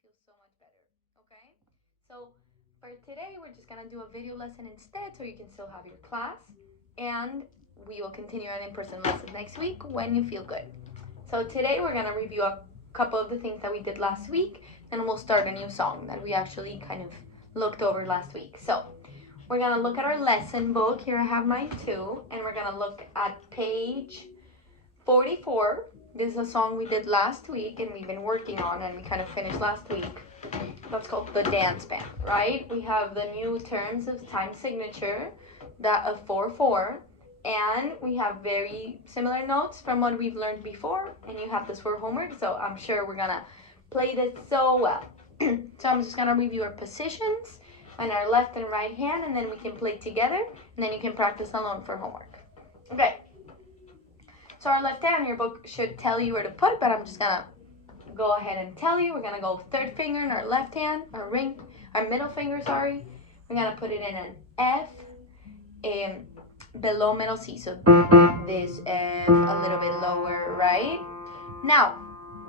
feel so much better. Okay? So for today, we're just gonna do a video lesson instead so you can still have your class. And we will continue an in-person lesson next week when you feel good. So today we're gonna review a couple of the things that we did last week, and we'll start a new song that we actually kind of looked over last week. So we're gonna look at our lesson book. Here I have mine too, and we're gonna look at page 44. This is a song we did last week and we've been working on, and we kind of finished last week. That's called the dance band, right? We have the new terms of time signature, that of 4/4, and we have very similar notes from what we've learned before, and you have this for homework, so I'm sure we're gonna play this so well. So I'm just gonna review our positions on our left and right hand, and then we can play together, and then you can practice alone for homework. Okay. So our left hand, your book should tell you where to put, but I'm just gonna go ahead and tell you. We're gonna go third finger in our left hand, our middle finger, sorry. We're gonna put it in an F, below middle C. So this F a little bit lower, right? Now,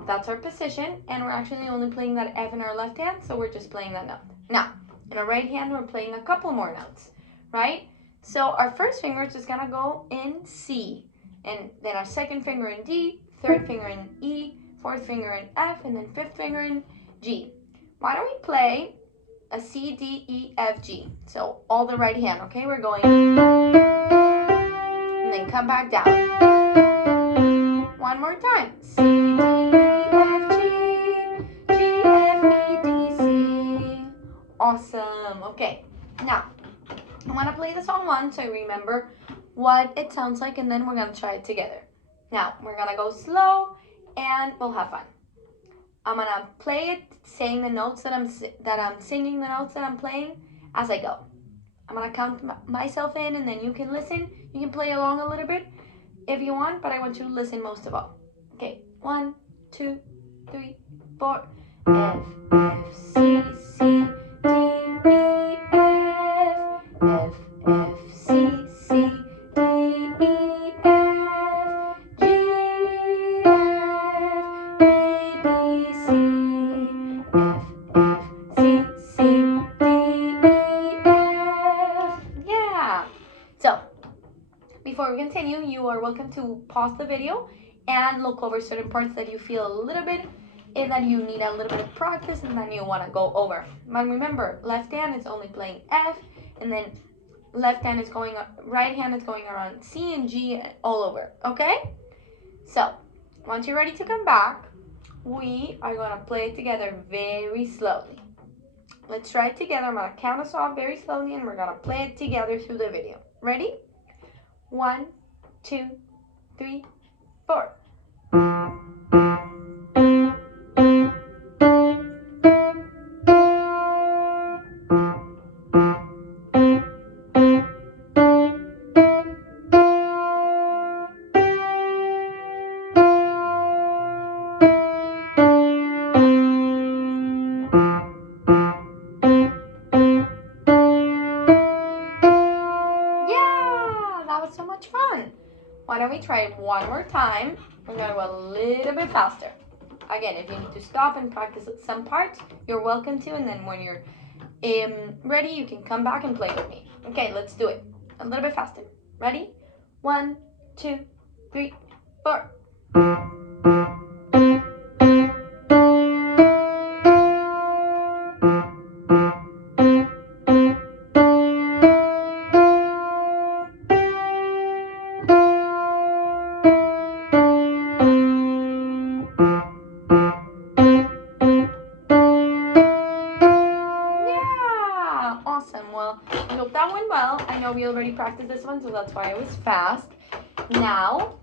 that's our position, and we're actually only playing that F in our left hand, so we're just playing that note. Now, in our right hand, we're playing a couple more notes, right? So our first finger is just gonna go in C, and then our second finger in D, third finger in E, fourth finger in F, and then fifth finger in G. Why don't we play a C, D, E, F, G? So all the right hand, okay? We're going, and then come back down. One more time. C, D, E, F, G, G, F, E, D, C. Awesome. Okay, now I'm gonna play the song once so you remember what it sounds like, and then we're gonna try it together. Now we're gonna go slow, and we'll have fun. I'm gonna play it, saying the notes that I'm singing, the notes that I'm playing as I go. I'm gonna count myself in, and then you can listen. You can play along a little bit if you want, but I want you to listen most of all. Okay, 1, 2, 3, 4. F, F, C, C, D, E, F. F, F, C, C, D, E, F. G, F, E, B, C. F, F, C, C, D, E, F. Yeah. So, before we continue, you are welcome to pause the video and look over certain parts that you feel a little bit and that you need a little bit of practice and then you want to go over. But remember, left hand is only playing F, and then right hand is going around C and G all over, okay? So, once you're ready to come back, we are going to play it together very slowly. Let's try it together. I'm going to count us off very slowly, and we're going to play it together through the video. Ready? 1, 2, 3, 4. Yeah, that was so much fun. Why don't we try it one more time? We're going to go a little bit faster. Again, if you need to stop and practice some parts, you're welcome to, and then when you're ready, you can come back and play with me. Okay, let's do it. A little bit faster. Ready? 1, 2, 3, 4. Awesome. Well, I hope that went well. I know we already practiced this one, so that's why it was fast. Now,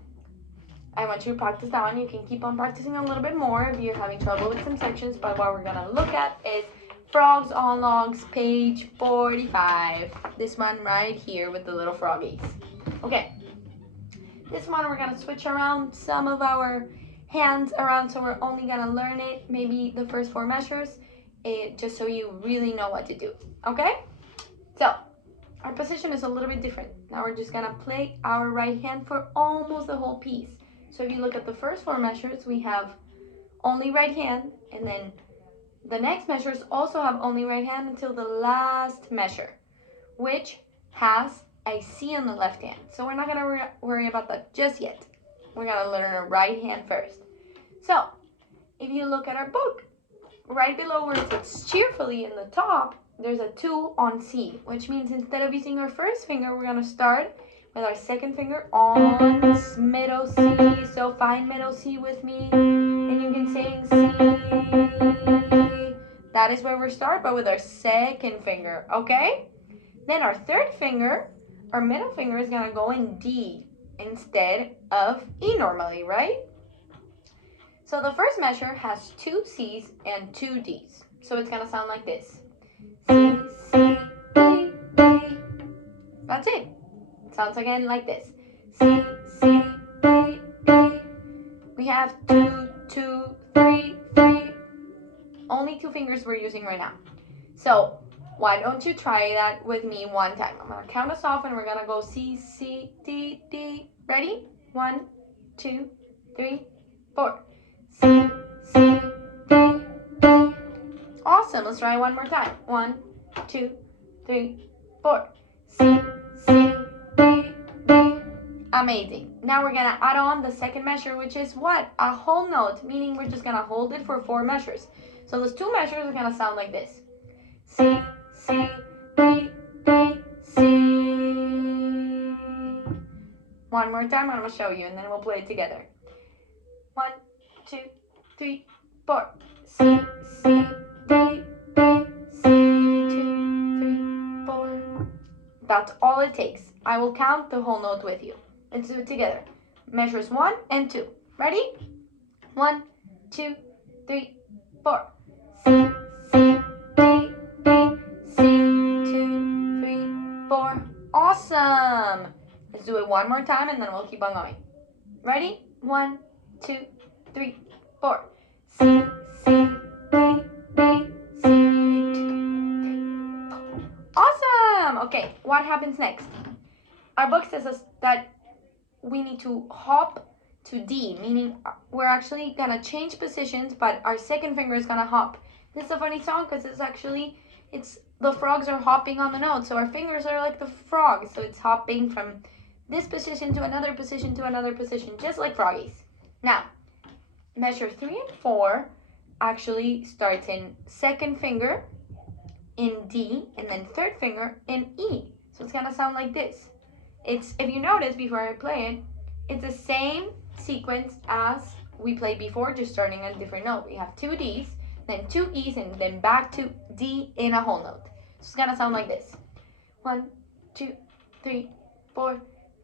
I want you to practice that one. You can keep on practicing a little bit more if you're having trouble with some sections, but what we're going to look at is Frogs on Logs, page 45. This one right here with the little froggies. Okay. This one we're going to switch around some of our hands around, so we're only going to learn it, maybe the first 4 measures, just so you really know what to do. Okay? So, our position is a little bit different. Now we're just gonna play our right hand for almost the whole piece. So if you look at the first 4 measures, we have only right hand, and then The next measures also have only right hand until the last measure, which has a C on the left hand. So we're not going to worry about that just yet. We're going to learn our right hand first. So if you look at our book, right below where it says cheerfully in the top, there's a 2 on C, which means instead of using our first finger, we're going to start with our second finger on middle C. So find middle C with me, and you can sing C. That is where we start, but with our second finger, okay? Then our third finger, our middle finger, is going to go in D instead of E normally, right? So the first measure has 2 C's and 2 D's. So it's going to sound like this. C, C, D, D. That's it. It sounds again like this. C, C, D, D. We have 2, 2, 3, 3. Only 2 fingers we're using right now. So why don't you try that with me one time? I'm going to count us off and we're going to go C, C, D, D. Ready? 1, 2, 3, 4. C, C, D, D. Awesome. Let's try one more time. 1, 2, 3, 4. C, C, D, D. Amazing. Now we're going to add on the second measure, which is what? A whole note, meaning we're just going to hold it for 4 measures. So those 2 measures are going to sound like this. C, C, D, D, C. One more time, I'm going to show you, and then we'll play it together. 1, 2, 3, 4. C, C, D, D, C. 2, 3, 4. That's all it takes. I will count the whole note with you. Let's do it together. Measures 1 and 2. Ready? 1, 2, 3, 4. C, C, D, D, C. 2, 3, 4. Awesome. Let's do it one more time and then we'll keep on going. Ready? 1, 2, 3, 4. C, C, D, D, C. 2, 3, 4. Awesome. Okay, what happens next? Our book says us that we need to hop to D, meaning we're actually going to change positions, but our second finger is going to hop. This is a funny song because it's the frogs are hopping on the note, so our fingers are like the frogs, so it's hopping from this position to another position to another position, just like froggies. Now, measure 3 and 4 actually starts in second finger in D and then third finger in E. So it's going to sound like this. It's, if you notice before I play it, it's the same sequence as we played before, just starting a different note. We have 2 D's, then 2 E's, and then back to D in a whole note. So it's going to sound like this. 1, 2, 3, 4.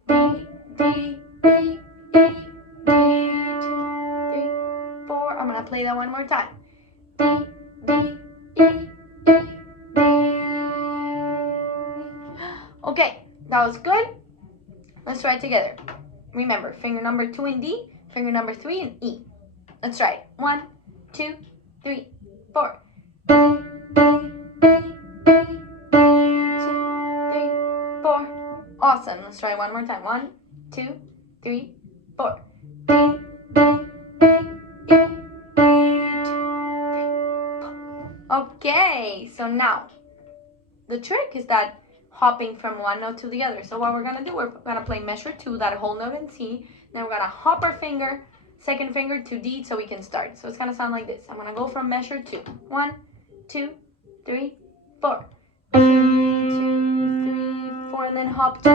D, D, E, E, D, 2, 3, 4. I'm going to play that one more time. D, D, E, E, D. Okay, that was good. Let's try it together. Remember, finger number 2 in D, finger number 3 in E. Let's try it. 1, 2, 3, 4. D, D, E, E, D, 2, 3, 4. Awesome. Let's try it one more time. 1, 2, 3, 4. D, D, E, E, D, 2, 3, 4. Okay, so now the trick is that hopping from one note to the other. So what we're going to do, we're going to play measure 2, that whole note in C. Then we're going to hop our finger, second finger to D so we can start. So it's going to sound like this. I'm going to go from measure 2. 1, 2, 3, 4. 3, 2, 3, 4, and then hop 2.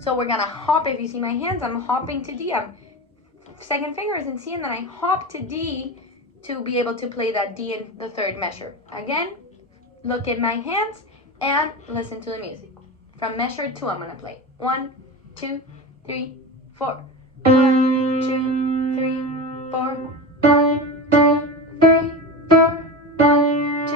So we're going to hop. If you see my hands, I'm hopping to D. Second finger is in C, and then I hop to D to be able to play that D in the third measure. Again, look at my hands and listen to the music. From measure 2, I'm going to play. 1, 2, 3, 4. 1, 2, 3, 4. 1, 2, 3, 4. 1, 2,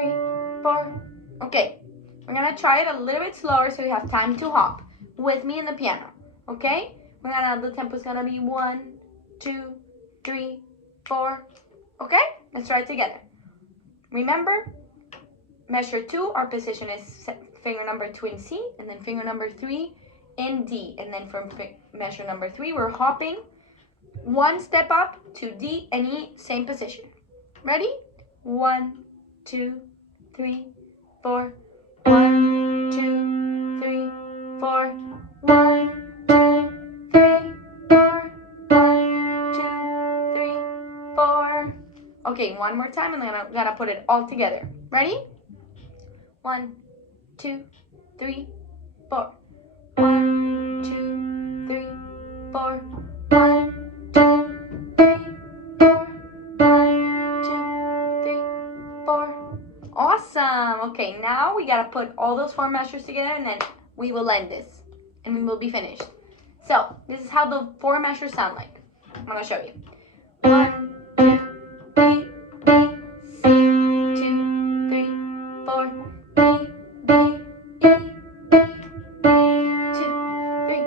3, 4. Okay, we're going to try it a little bit slower so you have time to hop with me in the piano. Okay? The tempo is going to be 1, 2, 3, 4. Okay? Let's try it together. Remember, measure 2, our position is finger number 2 in C, and then finger number 3 in D. And then from measure number 3, we're hopping One step up to D and E, same position. Ready? 1, 2, 3, 4. 1, 2, 3, 4. 1, 2, 3, 4. 1, 2, 3, 4. Okay, one more time, and then I'm gonna put it all together. Ready? 1, 2, 3, 4. 1, 2, 3, 4. 1, 2, 3, 4. 1, 2, 3, 4. Awesome. Okay, now we gotta put all those 4 measures together, and then we will end this, and we will be finished. So this is how the 4 measures sound like. I'm gonna show you. 1, 2, B, B, C, 2, 3, 4, D, B, E, B, B, 2, 3,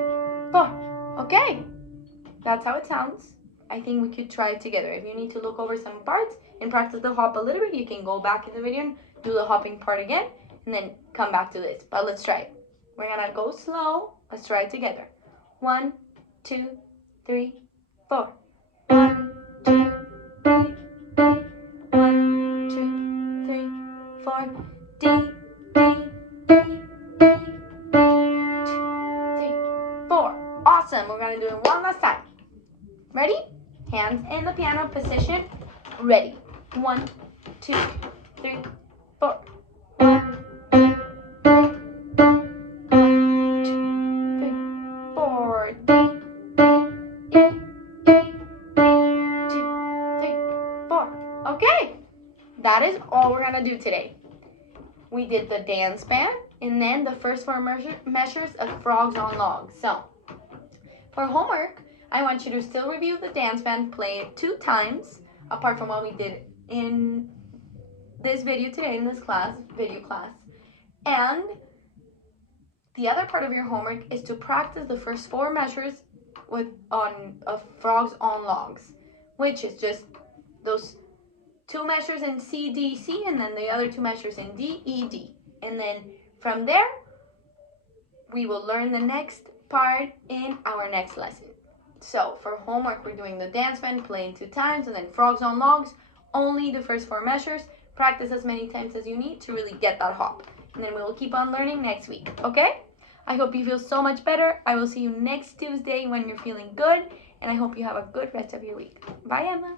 4. Okay, that's how it sounds. I think we could try it together. If you need to look over some parts and practice the hop a little bit, you can go back in the video and do the hopping part again, and then come back to this. But let's try it. We're gonna go slow. Let's try it together. 1, 2, 3, 4. 1, 2, 3, 3. 1, 2, 3, 4. D, D, E, E, E, 2, 3, 4. Awesome. We're gonna do it one last time. Ready? Hands in the piano position. Ready. 1, 2, 3, 4. 1, 2, 3, 4. 1, 2, 3, 4. D, D, E, E, E, 2, 3, 4. Okay. That is all we're gonna do today. We did the dance band, and then the first 4 measures of frogs on logs. So, for homework, I want you to still review the dance band, play it 2 times, apart from what we did in this video today, in this class, video class. And the other part of your homework is to practice the first 4 measures of frogs on logs, which is just those 2 measures in C, D, C, and then the other 2 measures in D, E, D. And then from there, we will learn the next part in our next lesson. So for homework, we're doing the dance band, playing 2 times, and then frogs on logs, only the first 4 measures. Practice as many times as you need to really get that hop. And then we will keep on learning next week, okay? I hope you feel so much better. I will see you next Tuesday when you're feeling good, and I hope you have a good rest of your week. Bye, Emma.